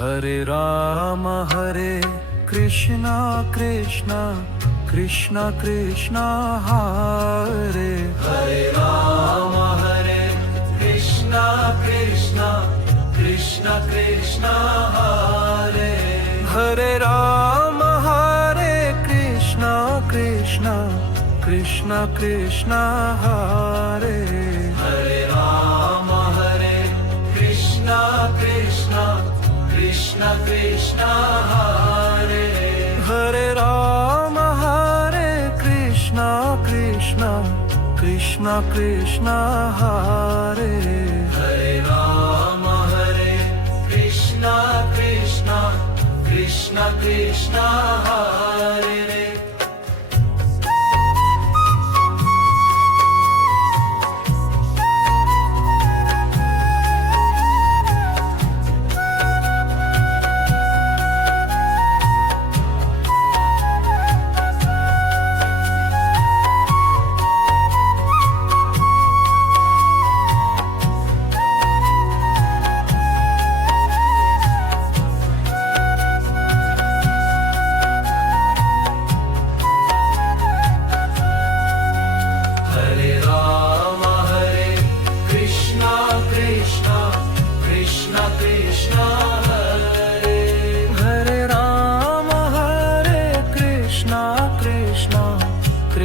Hare Krishna Krishna Krishna Krishna Hare Ram Hare Krishna Krishna Krishna Krishna Hare Ram Hare Krishna Krishna Krishna Krishna Hare Ram Hare Krishna Krishna Krishna Krishna Hare Ram Hare Krishna Krishna Krishna Krishna Hare Ram Hare Krishna Krishna Krishna Krishna Hare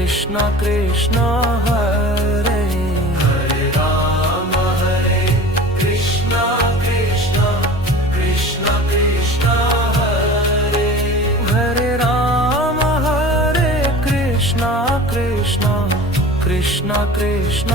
Krishna Krishna Hare Ram Hare Krishna Krishna Krishna Krishna Hare Ram Hare Krishna Krishna Krishna Krishna